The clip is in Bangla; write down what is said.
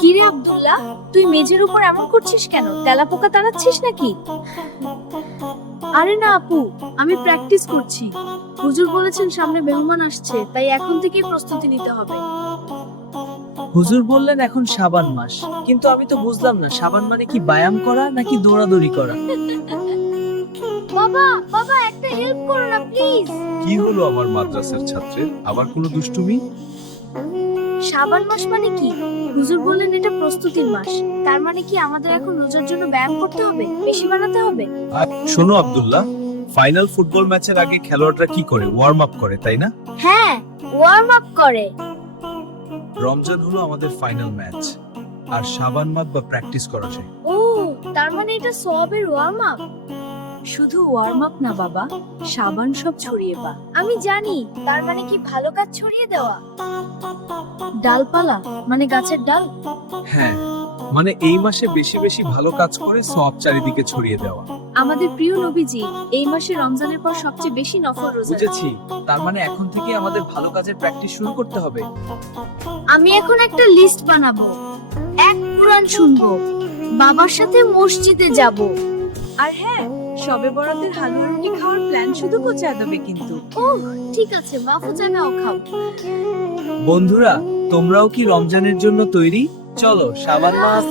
কি রে আব্দুল্লাহ, তুই মেঝের উপর এমন করছিস কেন? তেলাপোকা তাড়াচ্ছিস নাকি? আরে না আপু, আমি প্র্যাকটিস করছি। হুজুর বলেছেন সামনে মেহমান আসছে, তাই এখন থেকেই প্রস্তুতি নিতে হবে। হুজুর বললেন এখন শাবান মাস, কিন্তু আমি তো বুঝলাম না শাবান মানে কি ব্যায়াম করা নাকি দৌড়াদৌড়ি করা। বাবা বাবা, একটা হেল্প করো না প্লিজ। কি হলো আমার মাদ্রাসার ছাত্রের? আবার কোনো দুষ্টুমি? শাবান মাস মানে কি? হুজুর বললেন এটা প্রস্তুতির মাস। তার মানে কি আমাদের এখন রোজার জন্য ব্যায়াম করতে হবে, বেশি বানাতে হবে? শোনো আব্দুল্লাহ, ফাইনাল ফুটবল ম্যাচের আগে খেলোয়াড়রা কি করে? ওয়ার্ম আপ করে, তাই না? হ্যাঁ, ওয়ার্ম আপ করে। রমজান হলো আমাদের ফাইনাল ম্যাচ, আর শাবান মাস বা প্র্যাকটিস করা যায়। ও, তার মানে এটা সওয়াবের ওয়ার্ম আপ। শুধু ওয়ার্ম আপ না বাবা, সাবান সব ছড়িয়ে বা। আমি জানি, তার মানে কি ভালো কাজ ছড়িয়ে দেওয়া? ডালপালা মানে গাছের ডাল? হ্যাঁ, মানে এই মাসে বেশি বেশি ভালো কাজ করে সব চারিদিকে ছড়িয়ে দেওয়া। আমাদের প্রিয় নবীজি এই মাসে রমজানের পর সবচেয়ে বেশি নফল রোজা রাখেন। বুঝেছি, তার মানে এখন থেকে আমাদের ভালো কাজের প্র্যাকটিস শুরু করতে হবে। আমি এখন একটা লিস্ট বানাবো, এক কুরআন শুনবো, বাবার সাথে মসজিদে যাব। আর হ্যাঁ, সবে বরাতের হালুয়া রুটি খাওয়ার প্ল্যান শুধু পৌঁছে দেবে কিন্তু। ওহ ঠিক আছে, মাহফুজানাও খাও। বন্ধুরা, তোমরাও কি রমজানের জন্য তৈরি? চলো শাবান মাস